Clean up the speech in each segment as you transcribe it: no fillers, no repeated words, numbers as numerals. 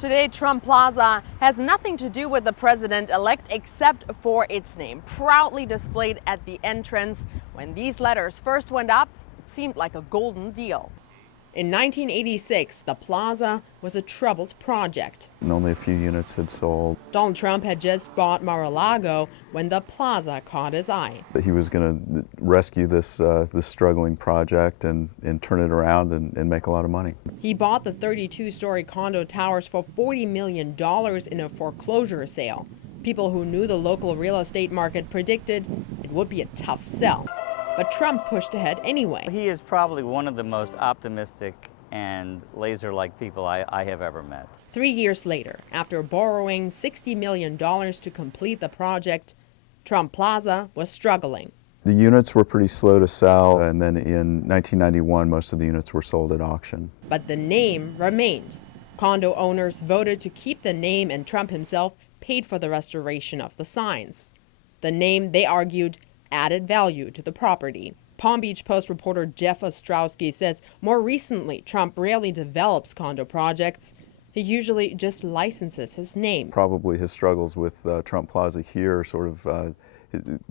Today, Trump Plaza has nothing to do with the president-elect except for its name, proudly displayed at the entrance. When these letters first went up, it seemed like a golden deal. In 1986, the Plaza was a troubled project. And only a few units had sold. Donald Trump had just bought Mar-a-Lago when the Plaza caught his eye. But he was going to rescue this struggling project and turn it around and make a lot of money. He bought the 32-story condo towers for $40 million in a foreclosure sale. People who knew the local real estate market predicted it would be a tough sell. But Trump pushed ahead anyway. He is probably one of the most optimistic and laser-like people I have ever met. 3 years later, after borrowing $60 million to complete the project, Trump Plaza was struggling. The units were pretty slow to sell, and then in 1991, most of the units were sold at auction. But the name remained. Condo owners voted to keep the name, and Trump himself paid for the restoration of the signs. The name, they argued, added value to the property. Palm Beach Post reporter Jeff Ostrowski says more recently, Trump rarely develops condo projects. He usually just licenses his name. Probably his struggles with Trump Plaza here sort of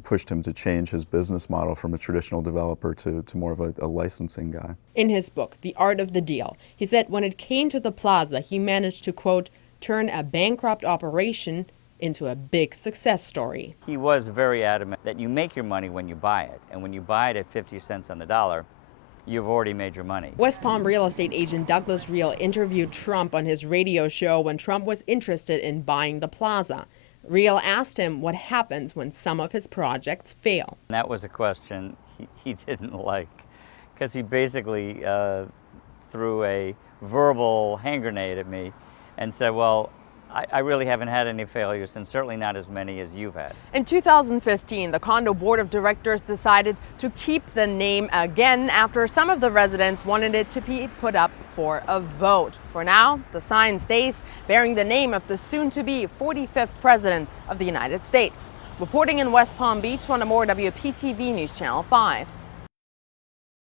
pushed him to change his business model from a traditional developer to more of a licensing guy. In his book, The Art of the Deal, he said when it came to the Plaza, he managed to, quote, turn a bankrupt operation into a big success story. He was very adamant that you make your money when you buy it, and when you buy it at 50 cents on the dollar, you've already made your money. West Palm real estate agent Douglas Reel interviewed Trump on his radio show when Trump was interested in buying the Plaza. Reel asked him what happens when some of his projects fail. And that was a question he didn't like, because he basically threw a verbal hand grenade at me and said, well, I really haven't had any failures, and certainly not as many as you've had. In 2015, the condo board of directors decided to keep the name again after some of the residents wanted it to be put up for a vote. For now, the sign stays, bearing the name of the soon-to-be 45th President of the United States. Reporting in West Palm Beach, Wanda Moore, WPTV News Channel 5.